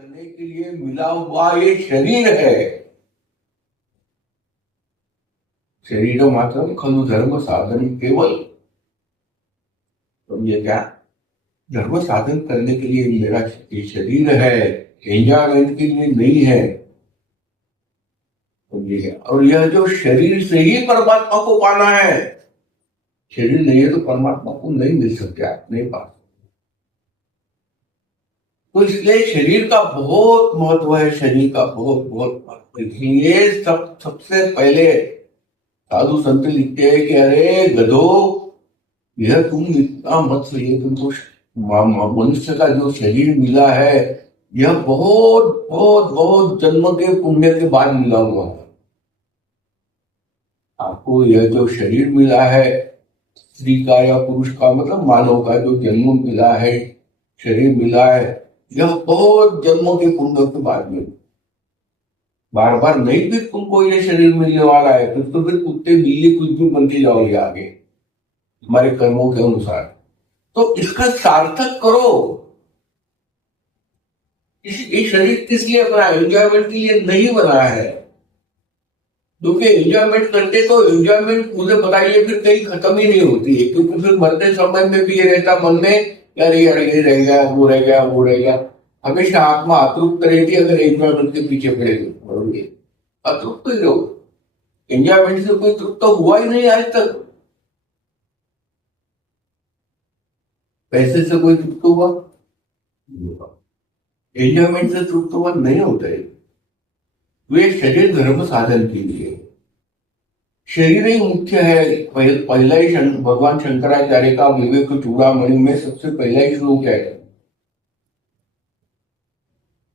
करने के लिए मिला हुआ ये शरीर है। शरीर मात्रम खलु धर्म साधन केवल। तो ये क्या, धर्म साधन करने के लिए मेरा ये शरीर है, एंजॉयमेंट के लिए नहीं है। तो ये है, और यह जो शरीर से ही परमात्मा को पाना है, शरीर नहीं है तो परमात्मा को नहीं मिल सकते, आप नहीं पा। तो इसलिए शरीर का बहुत महत्व है, शरीर का बहुत बहुत महत्व। इसलिए सबसे पहले साधु संत लिखते हैं कि अरे गधो, यह तुम इतना मत सोइए, तुमको मनुष्य का जो शरीर मिला है यह बहुत बहुत बहुत जन्म के पुण्य के बाद मिला हुआ है। आपको यह जो शरीर मिला है, स्त्री का या पुरुष का, मतलब मानव का जो जन्म मिला है, शरीर मिला है, यह बहुत जन्मों के पुण्य के बाद में। बार बार नहीं भी तुमको ये शरीर मिलने वाला है, तो फिर कुत्ते बिल्ली कुछ भी बनते जाओगे आगे हमारे कर्मों के अनुसार। तो इसका सार्थक करो। ये शरीर किस लिए बना है? एंजॉयमेंट के लिए नहीं बना है। क्योंकि एंजॉयमेंट करते तो एंजॉयमेंट मुझे बताइए फिर कहीं खत्म ही नहीं होती है, क्योंकि फिर मरते समय में भी ये रहता मन में, यार ये रह गया, वो रह गया, वो रह गया। हमेशा आत्मा अतृप्त रहेगी अगर एंजॉयमेंट के पीछे पड़ेगी, अतृप्त ही रहो। एंजॉयमेंट से कोई तृप्त तो हुआ ही नहीं आज तक। पैसे से कोई तृप्त हुआ? एंजॉयमेंट से तृप्त हुआ नहीं होता है। वे शरीर धर्म साधन के लिए, शरीर ही मुख्य है। पहला ही भगवान शंकराचार्य का विवेक चूड़ामणि में सबसे पहला ही श्लोक है,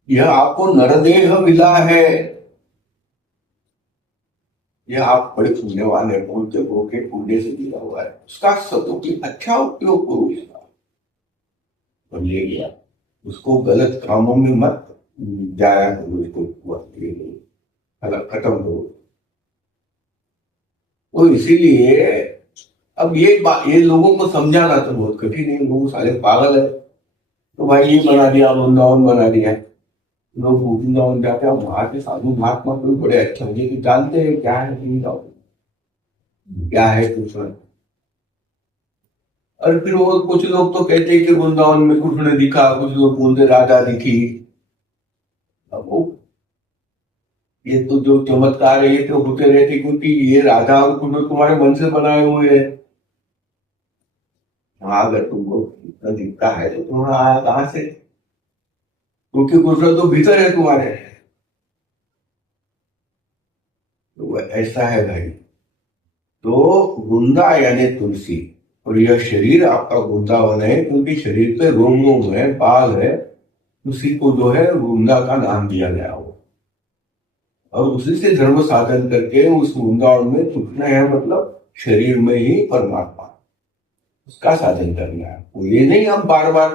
यह आपको नरदेह मिला है। यह आप बड़े पुण्यवान है, बहुत जगहों के पुण्य से मिला हुआ है, उसका सदुपयोग, अच्छा उपयोग करो इसका। और ले गया उसको गलत कामों में मत जाया करो, इसको खत्म करो। तो इसीलिए अब ये लोगों को समझाना तो बहुत कठिन है, लोग सारे पागल है। तो भाई ये बना दिया, वृंदावन बना दिया, लोग वृंदावन जाते हैं, वहां के साधु महात्मा कोई बड़े अच्छे होंगे कि जानते हैं क्या है क्या है कुछ। और फिर वो कुछ लोग तो कहते हैं कि वृंदावन में कृष्ण दिखा, कुछ लोग बोलते राधा दिखी। अब वो ये तो जो चमत्कार है ये तो होते रहते, क्योंकि ये राधा और कृष्ण तुम्हारे मन से बनाए हुए हैं। अगर तुमको इतना दिखता है तो तुम्हारा आया कहां से? क्योंकि कृष्ण तो भीतर है तुम्हारे। तो ऐसा है भाई। तो वृंदा यानी तुलसी, और यह शरीर आपका वृंदावन है, क्योंकि शरीर पे रोम है, बाल है, उसी को जो है वृंदा का नाम दिया गया हो। और उसी से धर्म साधन करके उस वृंदावन में छुटना है, मतलब शरीर में ही परमात्मा, उसका साधन करना है। वो ये नहीं हम बार बार